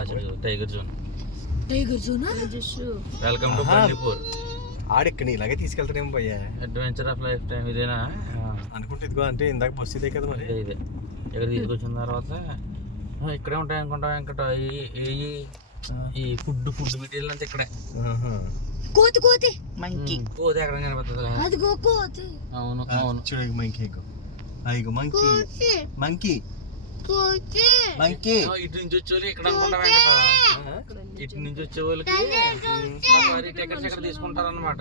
రాశాడు tiger zone. Welcome to Bandipur. ఆడిక్కడ ఇలాగే తీసుకెళ్తాడేమో భయ్యా. అడ్వెంచర్ ఆఫ్ లైఫ్ టైం ఇదేనా అనుకుంటే ఇదిగో అంటే ఇందాక బస్సు ఇదే కదా మరి. ఇదే ఇక్కడ తీసుకొచ్చిన తర్వాత ఇక్కడే ఉంటాయి అనుకుంటా వెంకట. ఈ ఫుడ్ మెటీరియల్ అంతా ఇక్కడే. కోతి మంకీ కోతి ఎక్కడ కనబడుతుంది? అవును అవును చూడు మంకీ. అయ్యో మంకీ మంకీ మంకీ. ఇటు నుంచి వచ్చేవాళ్ళు ఇక్కడ అనుకుంటా వెంకట. ఇటు నుంచి వచ్చే వాళ్ళకి టికెట్స్ ఇక్కడ తీసుకుంటారు అనమాట.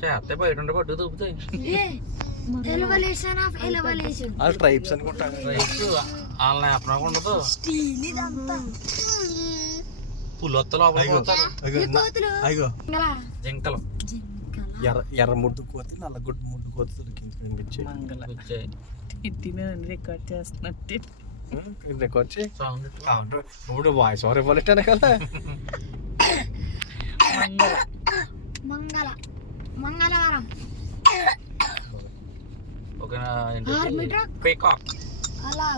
చేస్తే బయట ఉంటే పట్టు దూపుతాయి. ట్రైబ్స్ అనుకుంటా. ట్రైబ్స్ వాళ్ళని అప్పనకు ఉండదు. పులొత్త అయ్యో జింకలు ఎర్ర ముడ్డు కోతి నల్ల గుడ్డు ముడ్డు కోతి వచ్చాయి. రికార్డ్ చేస్తున్నట్టు రికార్డ్ చేయి. ఇప్పుడు వాయిస్ ఓవర్ ఇవ్వాలంటేనే కదా. మంగళవారం ఒక పీకాక్ అలా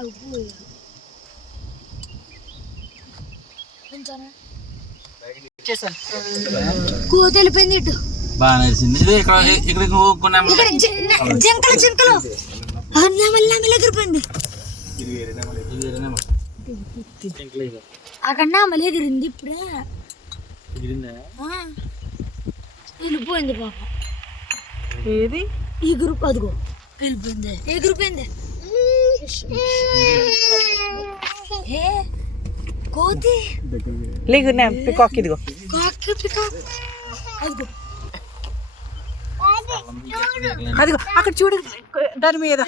కోతి వెళ్ళిపోయింది. ఇటు బాగా నడిచింది. ఇక్కడ జింకలు ఎగిరిపోయింది. అక్కడ నెమలి ఎగిరింది. ఇప్పుడే వెళ్ళిపోయింది పాప. ఏది ఈ గ్రూప్ అదిగో ఎగిరిపోయింది. కోతి లేకు పికాక్. ఇదిగో అదిగో అక్కడ చూడు దాని మీద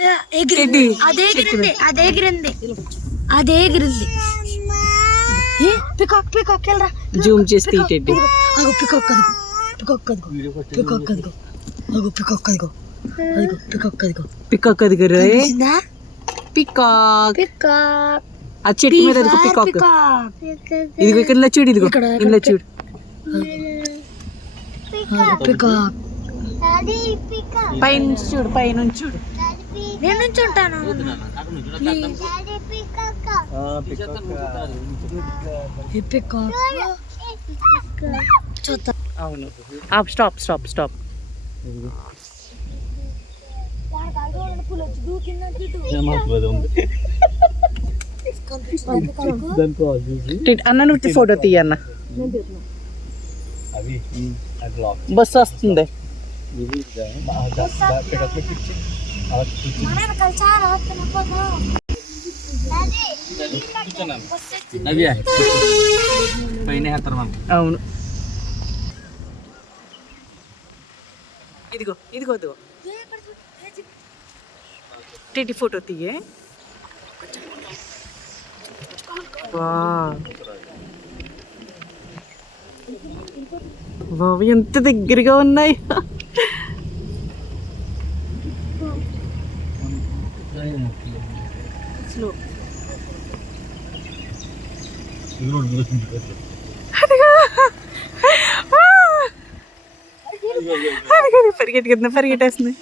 అదే ఎగిరింది. పికాక్ వెళ్ళరా. జూమ్ చేసి తీటెడ్డి. అగో పికాక్ అదిగో పికాక్ అదిగో అగో పికాక్ అదిగో పికాక్ అదిగో రే పికాక్. ఆ చెట్టు మీద పికాక్. ఇదిగో ఇక్కడ చూడు. ఇదిగో ఇలా చూడు పికాక్. పైన చూడు. పైన చూడు. నేను నుంచి ఉంటాను. అవును. స్టాప్. అన్న నువ్వు ఫోటో తీయన్న. బస్సు వస్తుంది. అవును. ఇదిగో టీటీ ఫోటో తీయే. వావ్ ఎంత దగ్గరగా ఉన్నాయి. పరిగెట్టేస్తుంది.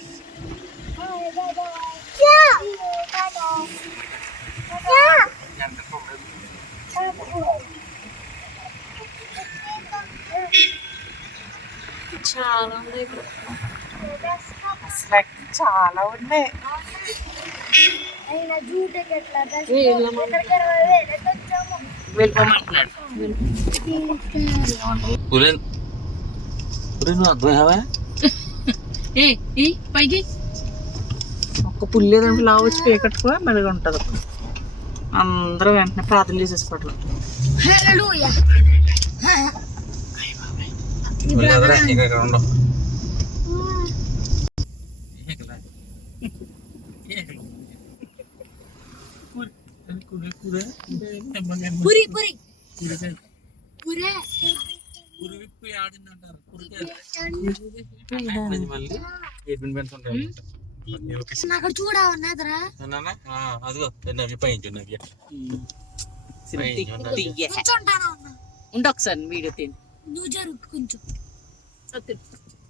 చాలా ఉన్నాయి. ఒక్క పుల్లి లావు వచ్చి పేకట్టుకో మెలుగు ఉంటుంది. అందరూ వెంటనే ప్రార్థన చేసేసుకోవట్లేదు. అక్కడ చూడవన్నాదరా. అదిగో నవ్య పైన నవ్య ఉండు ఒకసారి వీడియో తీయండి. నువ్వు జరుగు కొంచెం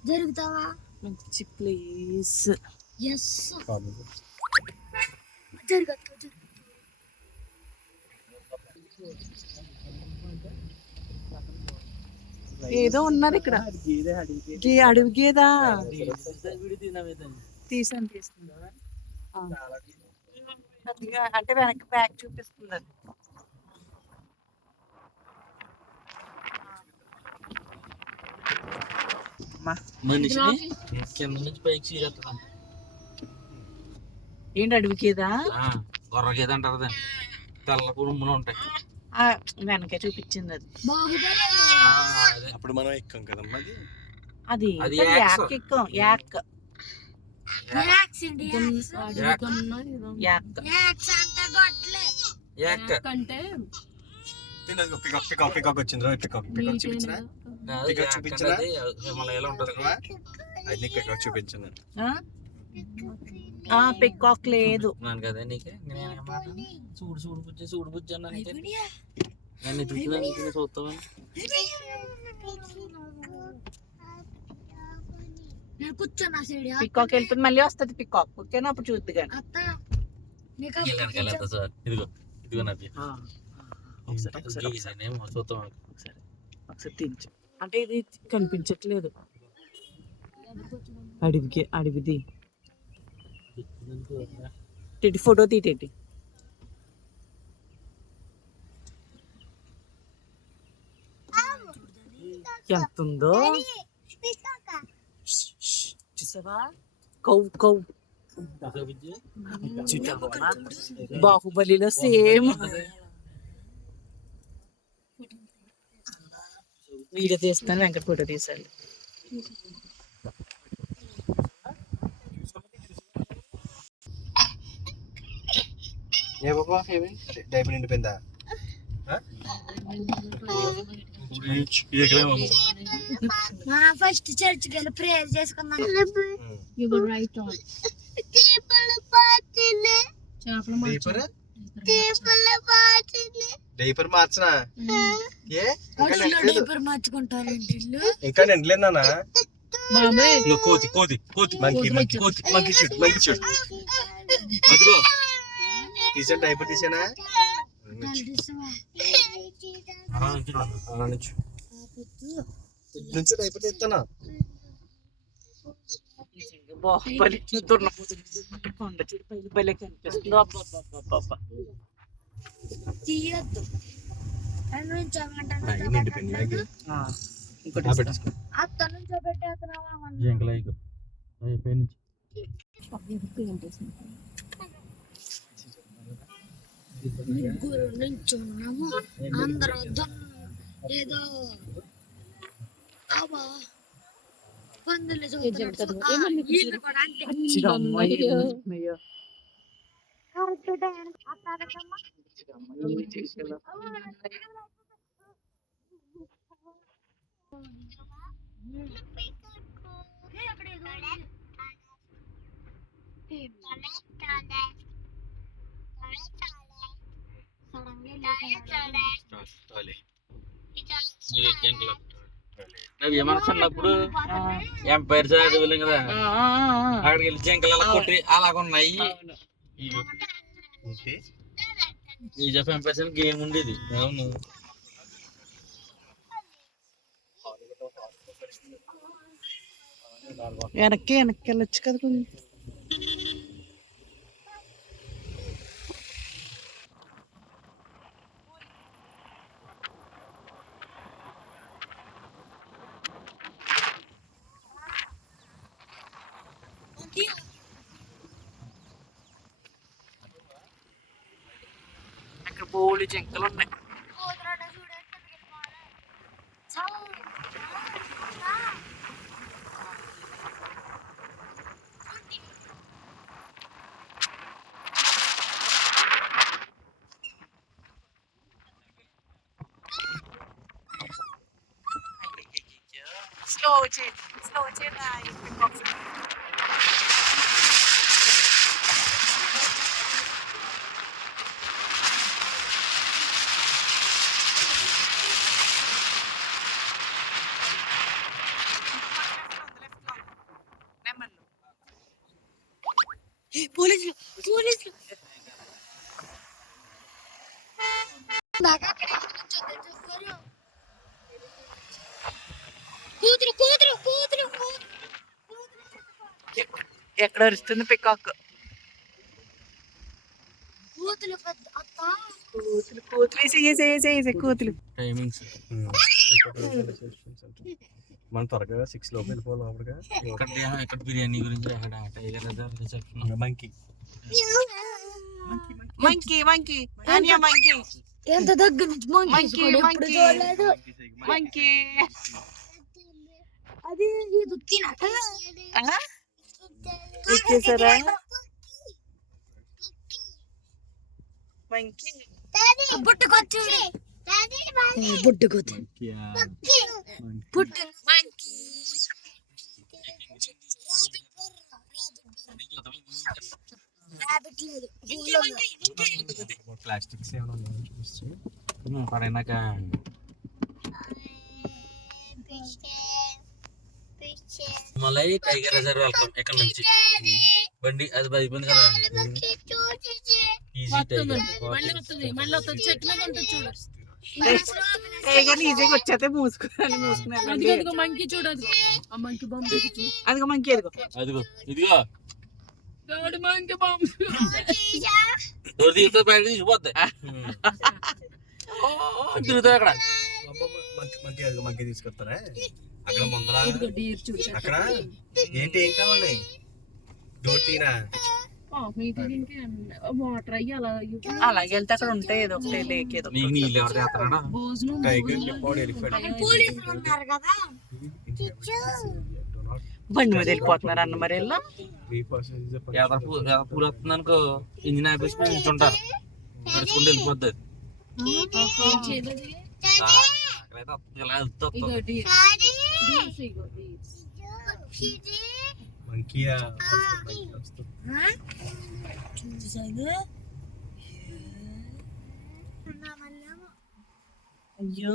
జరుగుతావా ప్లీజ్. ఎస్ జరుగు ఏదో ఉన్నారు ఇక్కడ. అడవి గేదా తీసాను కొద్దిగా అంటే వెనక్కి బ్యాక్ చూపిస్తుంది అది. మనిషిని కింద నుంచి పైకి చీరేస్తాను. ఏంటి అడవి గేదా? గొర్రె గేద అంటారు దాన్ని. తెల్ల కుడుములు ఉంటాయి. వెనకే చూపించింది అది. అప్పుడు మనం ఎక్కాం కదమ్మా అది అది యాక్ ఎక్కాం. యాక్ అంటే పికాక్ వచ్చింది. పికాక్ చూపించిన హిమాలయాలో ఉంటది. అది నీకు పికాక్ చూపించింది. పికాక్ లేదు కదా నీకే. చూడు చూడు బుజ్జి చూడు బుజ్జి అన్నా నన్ను చూస్తున్నాను చూస్తామని. పికాక్ వెళ్ళిపోయింది. మళ్ళీ వస్తుంది పికాక్. ఓకేనా? అప్పుడు చూద్దు కానీ. సార్ ఇదిగో ఇదిగో నా చూస్తాం. ఒకసారి తీర్చు. అంటే ఇది కనిపించట్లేదు. అడవిది ఫోటో తీటేటి. ఎంత ఉందో చూసావా? బాహుబలిలో సేమ్. వీడియో తీస్తాను. వెంకట ఫోటో తీసాడు. ఏ బాబా డైపర్ నిండిపోయిందా? మనం ఫస్ట్ చర్చికి వెళ్ళి ప్రేయర్ చేసుకుందాం. డైపర్ మార్చనా? డైపర్ మార్చుకుంటారు ఇంకా నిండలేనా? కోతి కోతి కోతి మంకి మంకి కోతి మంకి చూడు మంకి చూడు. అదిగో తీసాను. డైపర్ తీసానా? నుంచి డైపర్ తీస్తానా? బాహుబలి కొండ చూడు భలే కనిపిస్తుంది. తీయద్దు. ముగ్గురు నించున్నాము. అందరూ ఏదో పందులు ఏమన్నా చిన్నప్పుడు ఎంపైర్ చదివిలేం కదా, అక్కడికి వెళ్ళి జింకలు అలా కొట్టి అలాగున్నాయి. ఈజ్ ఆఫ్ ఎంపైర్స్ అని గేమ్ ఉండేది. అవును, వెనక్కి వెళ్ళొచ్చు కదా కొంచెం. అక్కడ బోల్డ్ జింకలు ఉన్నాయి. స్లో చేయాలి. పోలీసులు కూతురు కూతురు కూతురు ఎక్కడ అరుస్తుంది పికాక్. కూతురు అత్త కూతులు కూతులు వేసే కూతులు. టైమింగ్స్ మనం త్వరగా 6 లోపు వెళ్ళిపోవాలి లోపలిగా. ఇక్కడ బిర్యానీ గురించి అక్కడ tiger reserve monkey monkey monkey ఆనియా మంకీ ఎంత దగ్గర నుంచి మంకీ ఎప్పుడు చూడలేదు. మంకీ. అది ఇది తినట ఎక్కేసారా మంకీ. పుట్టుకొచ్చు పుట్టుకొచ్చు పుట్టు ప్లాస్టిక్స్ ఏమైనా ఉన్నాయో చూపిస్తే. పడైనాక మళ్ళీ టైగర్ రిజర్వ్ వెళ్తాం ఇక్కడ నుంచి. బండి అది అయిపోయింది కదా. ఈజీ టైగర్ టైగర్ ఈజీగా వచ్చేస్తే మూసుకున్నాను. మంకీ చూడదు ఆ మంకీ బొమ్మ అదిగో మంకీ అదిగో అదిగో ఇదిగో మంకీ బొమ్మ డోర్ తీస్తే బయట తీసిపోద్ది. తిరుగుతాయి అక్కడ. మంకీ తీసుకొస్తారా అక్కడ ముందర అక్కడ ఏంటి ఏం కావాలి డోర్ తీరా వాటర్ అయ్యి అలా అలాగే వెళ్తే అక్కడ ఉంటాయి ఏదో ఒకటి లేక్ ఏదో. నీకు నీళ్ళు ఎవరు చేస్తారా? టైగర్ లిపోడ్ ఎలిఫెంట్ బండి మీద వెళ్ళిపోతున్నారు అన్న మరి వెళ్ళా. పూలు వస్తుంది అనుకో ఇంజిన్ ఆపేసి నిల్చుంటారు. నడుచుకుంటూ వెళ్ళిపోద్ది. మంకీయా అయ్యో